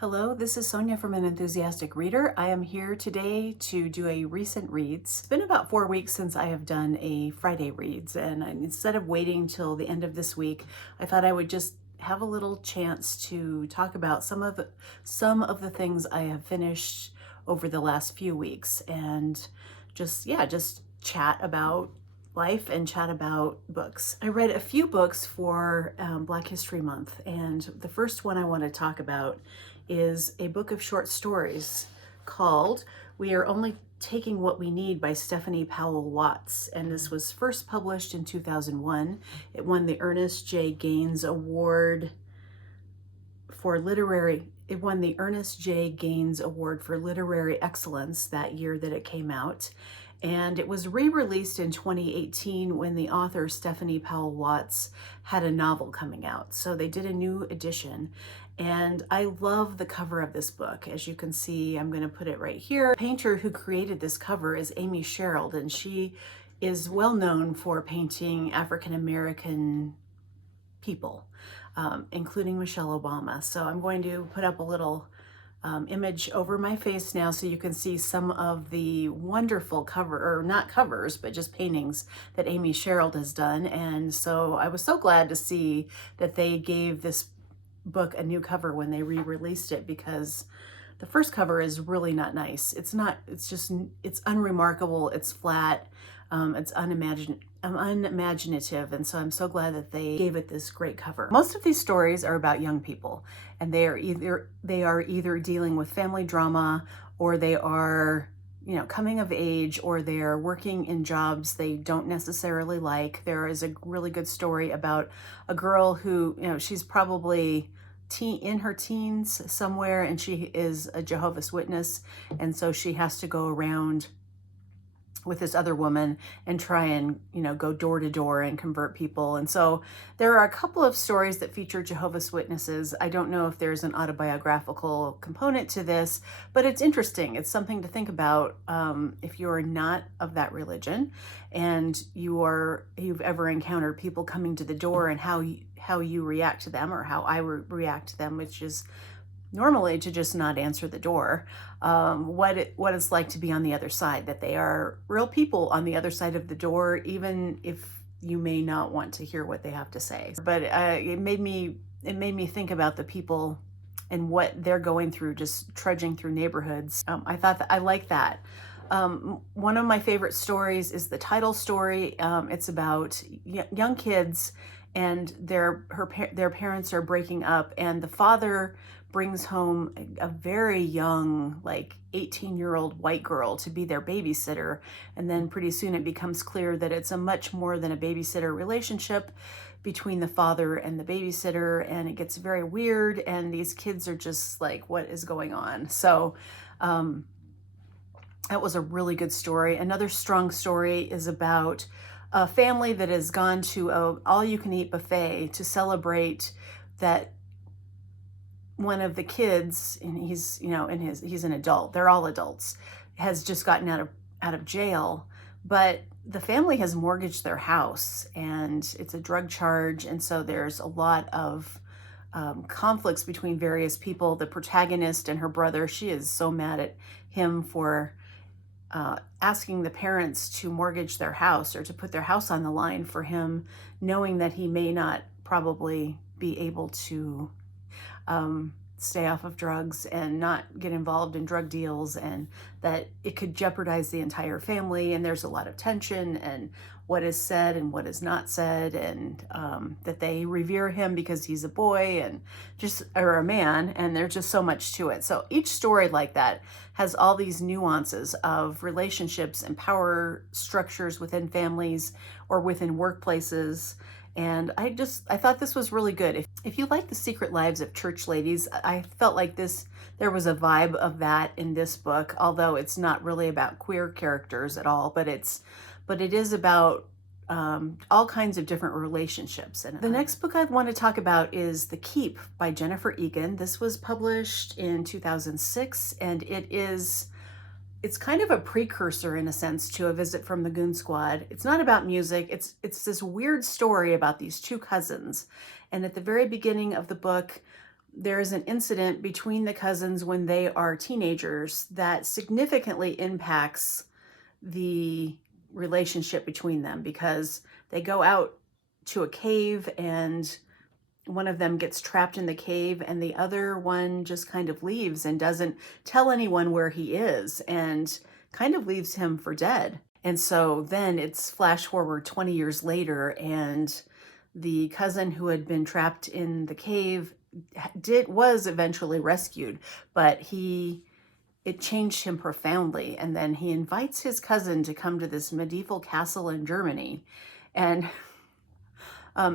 Hello, this is Sonia from An Enthusiastic Reader. I am here today to do a recent reads. It's been about 4 weeks since I have done a Friday reads, and instead of waiting till the end of this week, I thought I would just have a little chance to talk about some of the things I have finished over the last few weeks, and just chat about life and chat about books. I read a few books for Black History Month, and the first one I want to talk about is a book of short stories called We Are Only Taking What We Need by Stephanie Powell Watts. And this was first published in 2001. It won the Ernest J. Gaines Award for Literary It won the Ernest J. Gaines Award for Literary Excellence that year that it came out. And it was re-released in 2018 when the author Stephanie Powell Watts had a novel coming out. So they did a new edition. And I love the cover of this book. As you can see, I'm going to put it right here. The painter who created this cover is Amy Sherald, and she is well known for painting African-American people, including Michelle Obama. So I'm going to put up a little image over my face now so you can see some of the wonderful cover, or not covers, but just paintings that Amy Sherald has done. And so I was so glad to see that they gave this book a new cover when they re-released it, because the first cover is really not nice. It's unremarkable, it's flat, it's unimaginative, and so I'm so glad that they gave it this great cover. Most of these stories are about young people, and they are either dealing with family drama, or they are coming of age, or they're working in jobs they don't necessarily like. There is a really good story about a girl who, she's probably in her teens somewhere, and she is a Jehovah's Witness, and so she has to go around with this other woman and try and go door to door and convert people. And so there are a couple of stories that feature Jehovah's Witnesses. I don't know if there's an autobiographical component to this, but it's interesting. It's something to think about if you're not of that religion and you've ever encountered people coming to the door, and how you react to them, or how I react to them, which is normally to just not answer the door. What it's like to be on the other side, that they are real people on the other side of the door, even if you may not want to hear what they have to say. But it made me think about the people and what they're going through, just trudging through neighborhoods. I thought that I like that. One of my favorite stories is the title story. It's about young kids, and their parents are breaking up, and the father brings home a very young, like 18-year-old white girl to be their babysitter. And then pretty soon it becomes clear that it's a much more than a babysitter relationship between the father and the babysitter, and it gets very weird, and these kids are just like, what is going on? So that was a really good story. Another strong story is about a family that has gone to a all-you-can-eat buffet to celebrate that one of the kids, and he's an adult, they're all adults, has just gotten out of jail, but the family has mortgaged their house, and it's a drug charge, and so there's a lot of conflicts between various people. The protagonist and her brother, she is so mad at him for asking the parents to mortgage their house, or to put their house on the line for him, knowing that he may not probably be able to stay off of drugs and not get involved in drug deals, and that it could jeopardize the entire family. And there's a lot of tension, and what is said and what is not said, and that they revere him because he's a boy or a man, and there's just so much to it. So each story like that has all these nuances of relationships and power structures within families or within workplaces. And I thought this was really good. If you like The Secret Lives of Church Ladies, I felt like there was a vibe of that in this book, although it's not really about queer characters at all, but it is about all kinds of different relationships. And the next book I want to talk about is The Keep by Jennifer Egan. This was published in 2006, and it's kind of a precursor, in a sense, to A Visit from the Goon Squad. It's not about music. It's this weird story about these two cousins. And at the very beginning of the book, there is an incident between the cousins when they are teenagers that significantly impacts the relationship between them, because they go out to a cave and one of them gets trapped in the cave and the other one just kind of leaves and doesn't tell anyone where he is and kind of leaves him for dead. And so then it's flash forward 20 years later, and the cousin who had been trapped in the cave was eventually rescued, but it changed him profoundly. And then he invites his cousin to come to this medieval castle in Germany. And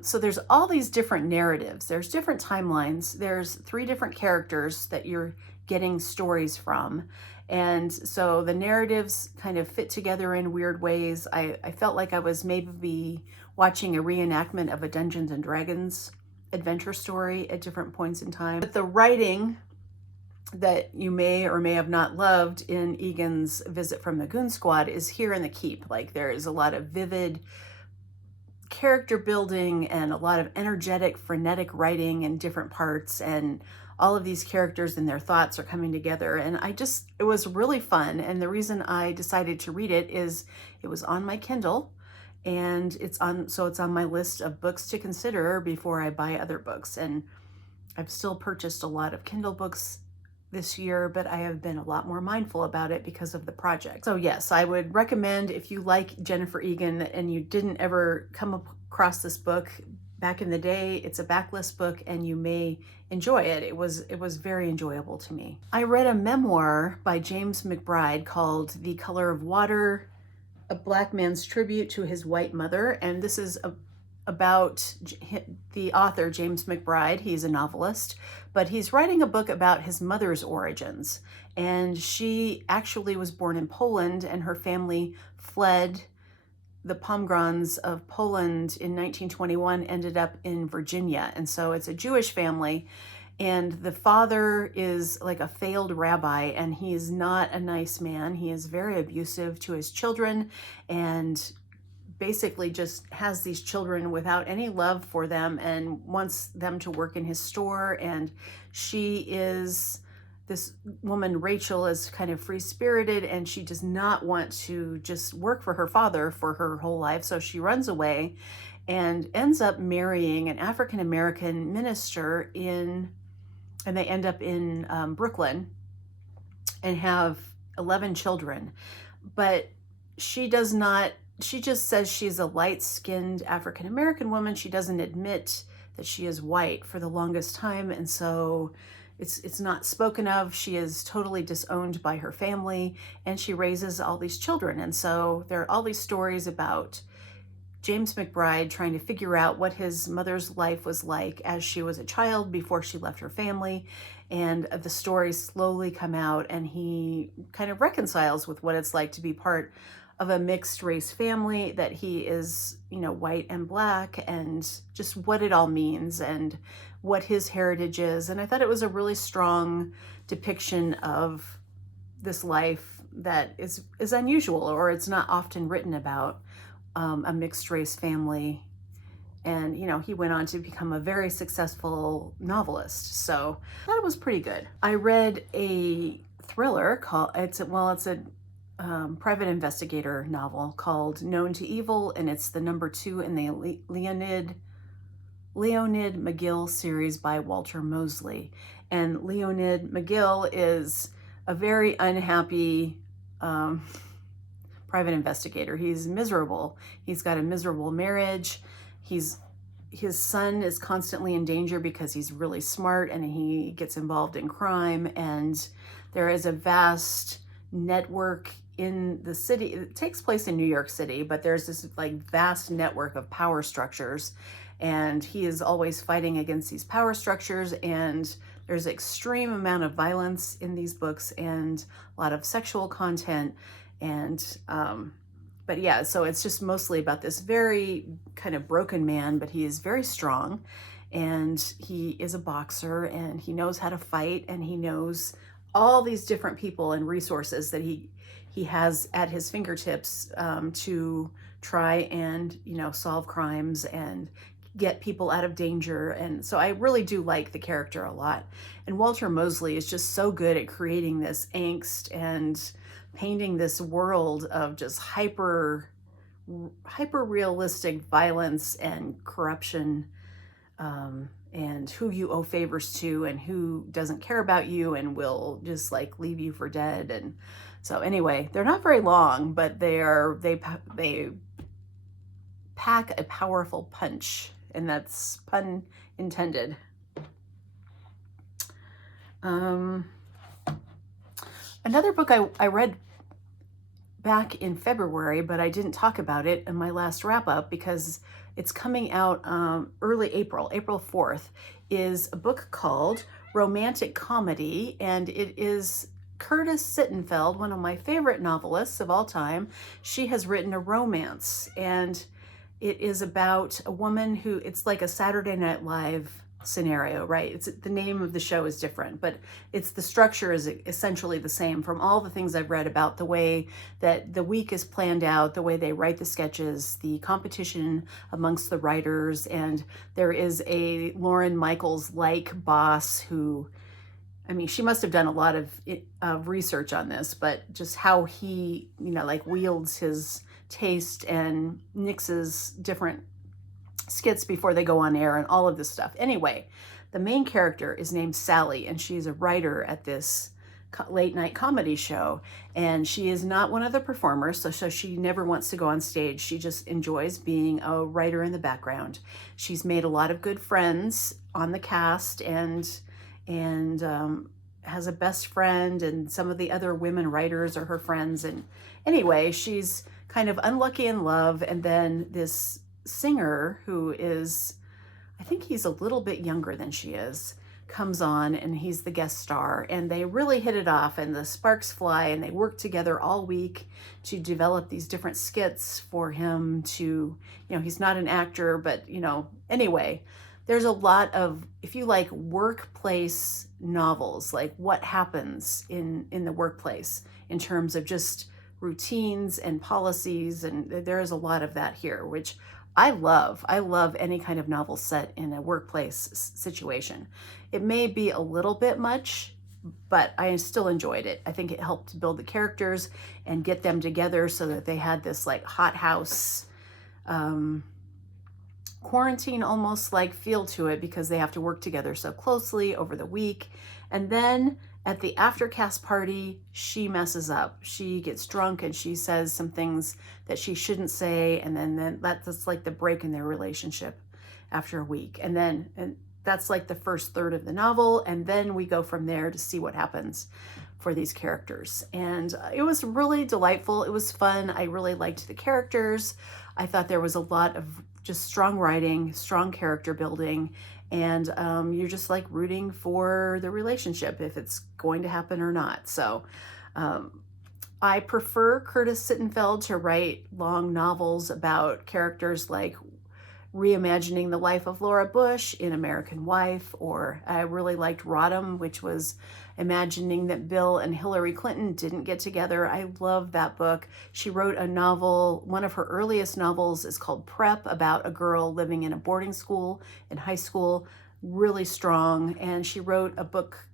so there's all these different narratives. There's different timelines. There's 3 different characters that you're getting stories from. And so the narratives kind of fit together in weird ways. I felt like I was maybe watching a reenactment of a Dungeons and Dragons adventure story at different points in time. But the writing that you may or may have not loved in Egan's Visit from the Goon Squad is here in the Keep. Like, there is a lot of vivid character building and a lot of energetic, frenetic writing in different parts, and all of these characters and their thoughts are coming together. And it was really fun. And the reason I decided to read it is it was on my Kindle, and it's on my list of books to consider before I buy other books. And I've still purchased a lot of Kindle books this year, but I have been a lot more mindful about it because of the project. So yes, I would recommend, if you like Jennifer Egan and you didn't ever come across this book back in the day, it's a backlist book and you may enjoy it. It was very enjoyable to me. I read a memoir by James McBride called The Color of Water, a Black Man's Tribute to His White Mother. And this is about the author, James McBride. He's a novelist, but he's writing a book about his mother's origins. And she actually was born in Poland, and her family fled the pogroms of Poland in 1921, ended up in Virginia. And so it's a Jewish family, and the father is like a failed rabbi, and he is not a nice man. He is very abusive to his children and basically just has these children without any love for them and wants them to work in his store. And this woman, Rachel, is kind of free-spirited, and she does not want to just work for her father for her whole life. So she runs away and ends up marrying an African-American minister and they end up in Brooklyn and have 11 children. But she just says she's a light-skinned African-American woman. She doesn't admit that she is white for the longest time. And so it's not spoken of. She is totally disowned by her family, and she raises all these children. And so there are all these stories about James McBride trying to figure out what his mother's life was like as she was a child before she left her family. And the stories slowly come out, and he kind of reconciles with what it's like to be part of a mixed race family, that he is, white and Black, and just what it all means and what his heritage is. And I thought it was a really strong depiction of this life that is unusual, or it's not often written about, a mixed race family. And, he went on to become a very successful novelist. So I thought it was pretty good. I read a thriller it's a private investigator novel called Known to Evil, and it's the number 2 in the Leonid McGill series by Walter Mosley. And Leonid McGill is a very unhappy private investigator. He's miserable. He's got a miserable marriage. His son is constantly in danger because he's really smart and he gets involved in crime. And there is a vast network in the city. It takes place in New York City, but there's this vast network of power structures, and he is always fighting against these power structures. And there's an extreme amount of violence in these books and a lot of sexual content. And but yeah, so it's just mostly about this very kind of broken man, but he is very strong, and he is a boxer, and he knows how to fight, and he knows all these different people and resources that he has at his fingertips to try and solve crimes and get people out of danger. And so I really do like the character a lot. And Walter Mosley is just so good at creating this angst and painting this world of just hyper realistic violence and corruption, and who you owe favors to and who doesn't care about you and will just like leave you for dead. And so anyway, they're not very long, but they pack a powerful punch, and that's pun intended. Another book I read back in February, but I didn't talk about it in my last wrap up because it's coming out early April 4th, is a book called Romantic Comedy, and it is Curtis Sittenfeld, one of my favorite novelists of all time. She has written a romance, and it is about a woman who, it's like a Saturday Night Live scenario, right? It's the name of the show is different, but it's the structure is essentially the same from all the things I've read about the way that the week is planned out, the way they write the sketches, the competition amongst the writers, and there is a Lauren Michaels-like boss who, I mean, she must have done a lot of research on this, but just how he, like wields his taste and nixes different skits before they go on air and all of this stuff. Anyway, the main character is named Sally, and she's a writer at this late night comedy show, and she is not one of the performers, so she never wants to go on stage. She just enjoys being a writer in the background. She's made a lot of good friends on the cast, and has a best friend, and some of the other women writers are her friends. And anyway, she's kind of unlucky in love, and then this singer who is, I think he's a little bit younger than she is, comes on, and he's the guest star, and they really hit it off, and the sparks fly, and they work together all week to develop these different skits for him to, he's not an actor, but anyway, there's a lot of, if you like workplace novels, like what happens in the workplace in terms of just routines and policies, and there is a lot of that here, which I love. I love any kind of novel set in a workplace situation. It may be a little bit much, but I still enjoyed it. I think it helped to build the characters and get them together so that they had this like hothouse, quarantine almost like feel to it, because they have to work together so closely over the week. And then at the aftercast party, she messes up. She gets drunk and she says some things that she shouldn't say, and then that's like the break in their relationship after a week. And that's like the first third of the novel, and then we go from there to see what happens for these characters. And it was really delightful. It was fun. I really liked the characters. I thought there was a lot of just strong writing, strong character building, and you're just like rooting for the relationship, if it's going to happen or not. So I prefer Curtis Sittenfeld to write long novels about characters like reimagining the life of Laura Bush in American Wife, or I really liked Rodham, which was imagining that Bill and Hillary Clinton didn't get together. I love that book. She wrote a novel, one of her earliest novels is called Prep, about a girl living in a boarding school in high school, really strong. And she wrote a book,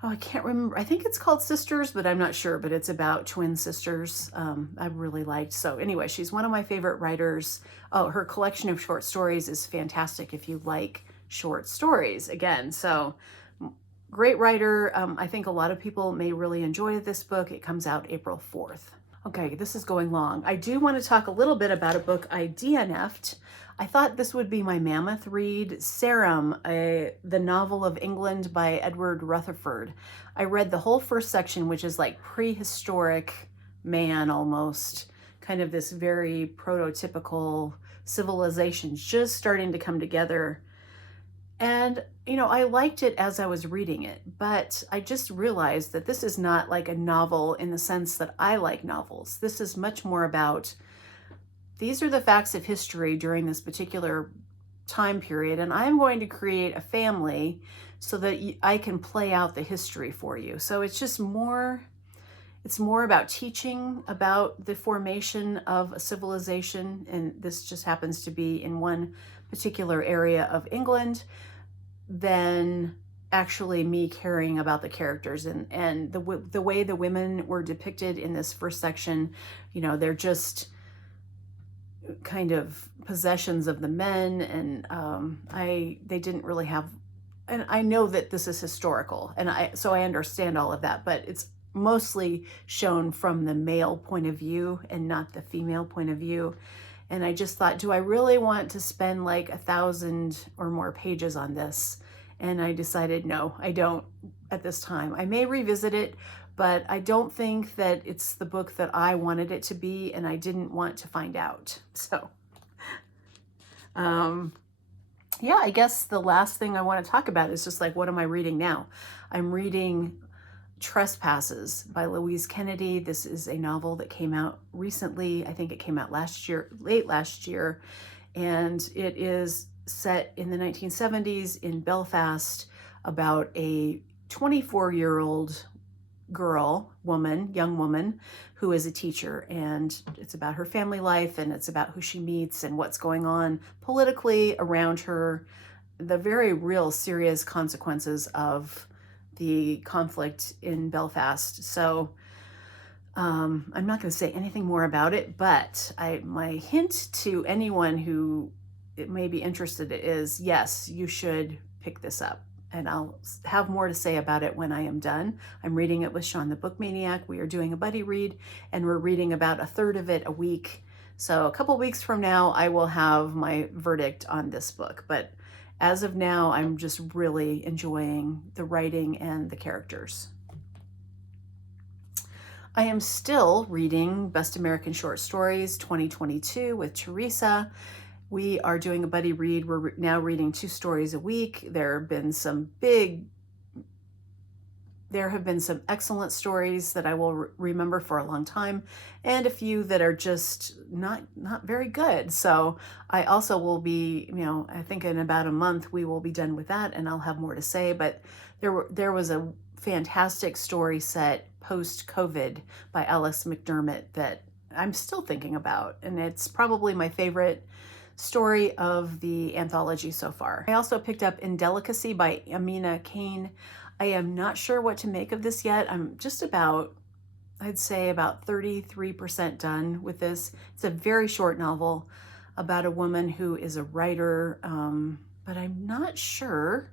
I can't remember, I think it's called Sisters, but I'm not sure, but it's about twin sisters. I really liked. So anyway, she's one of my favorite writers. Oh, her collection of short stories is fantastic if you like short stories again. So great writer. I think a lot of people may really enjoy this book. It comes out April 4th. Okay, this is going long. I do want to talk a little bit about a book I DNF'd. I thought this would be my mammoth read, Sarum, the novel of England by Edward Rutherford. I read the whole first section, which is like prehistoric man almost, kind of this very prototypical civilization just starting to come together. And, I liked it as I was reading it, but I just realized that this is not like a novel in the sense that I like novels. This is much more about, these are the facts of history during this particular time period, and I'm going to create a family so that I can play out the history for you. So it's just more, It's more about teaching about the formation of a civilization, and this just happens to be in one particular area of England, than actually me caring about the characters and the way the women were depicted in this first section. You know, they're just kind of possessions of the men, and they didn't really have, and I know that this is historical, and so I understand all of that, but it's mostly shown from the male point of view and not the female point of view. And I just thought, do I really want to spend like 1,000 or more pages on this? And I decided, no, I don't at this time. I may revisit it, but I don't think that it's the book that I wanted it to be, and I didn't want to find out. So, yeah, I guess the last thing I want to talk about is just like, what am I reading now? I'm reading Trespasses by Louise Kennedy. This is a novel that came out recently. I think it came out last year, late last year, and it is set in the 1970s in Belfast about a 24-year-old young woman who is a teacher, and it's about her family life, and it's about who she meets and what's going on politically around her, the very real serious consequences of the conflict in Belfast. So I'm not going to say anything more about it, but my hint to anyone who may be interested is, yes, you should pick this up. And I'll have more to say about it when I am done. I'm reading it with Sean the Book Maniac. We are doing a buddy read, and we're reading about 1/3 of it a week. So a couple weeks from now, I will have my verdict on this book. But as of now, I'm just really enjoying the writing and the characters. I am still reading Best American Short Stories 2022 with Teresa. We are doing a buddy read. We're now reading 2 stories a week. There have been some excellent stories that I will remember for a long time, and a few that are just not very good. So I also will be, I think in about a month we will be done with that, and I'll have more to say. But there was a fantastic story set post-COVID by Alex McDermott that I'm still thinking about, and it's probably my favorite story of the anthology so far. I also picked up Indelicacy by Amina, Cain. I am not sure what to make of this yet. I'm just about, I'd say about 33% done with this. It's a very short novel about a woman who is a writer, but I'm not sure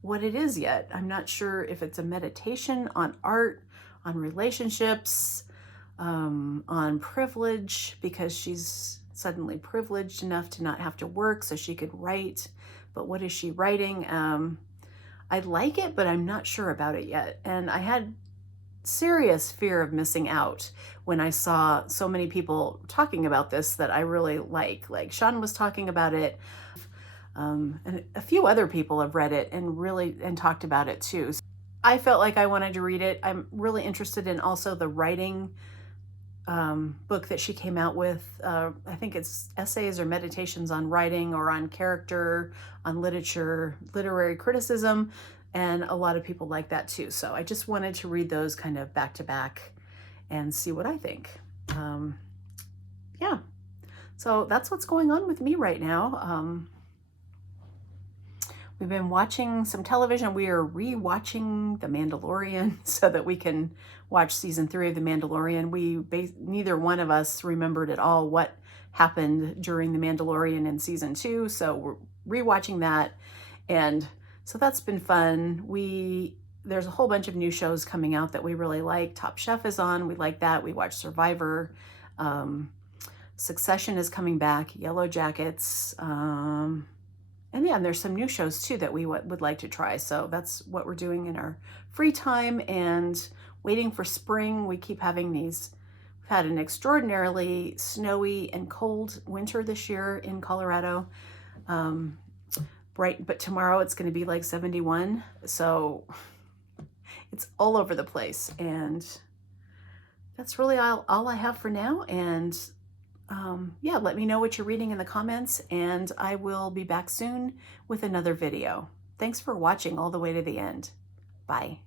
what it is yet. I'm not sure if it's a meditation on art, on relationships, on privilege, because she's suddenly privileged enough to not have to work so she could write. But what is she writing? I like it, but I'm not sure about it yet. And I had serious fear of missing out when I saw so many people talking about this that I really like. Like Sean was talking about it, and a few other people have read it and talked about it too. So I felt like I wanted to read it. I'm really interested in also the writing book that she came out with. I think it's essays or meditations on writing or on character, on literature, literary criticism, and a lot of people like that too. So I just wanted to read those kind of back to back and see what I think. Yeah, so that's what's going on with me right now. We've been watching some television. We are rewatching The Mandalorian so that we can watch season 3 of The Mandalorian. Neither one of us remembered at all what happened during The Mandalorian in season 2, so we're rewatching that, and so that's been fun. There's a whole bunch of new shows coming out that we really like. Top Chef is on. We like that. We watch Survivor. Succession is coming back. Yellowjackets. And yeah, and there's some new shows too that we would like to try. So that's what we're doing in our free time and waiting for spring. We keep having these. We've had an extraordinarily snowy and cold winter this year in Colorado. But tomorrow it's going to be like 71. So it's all over the place. And that's really all I have for now. And yeah, let me know what you're reading in the comments, and I will be back soon with another video. Thanks for watching all the way to the end. Bye.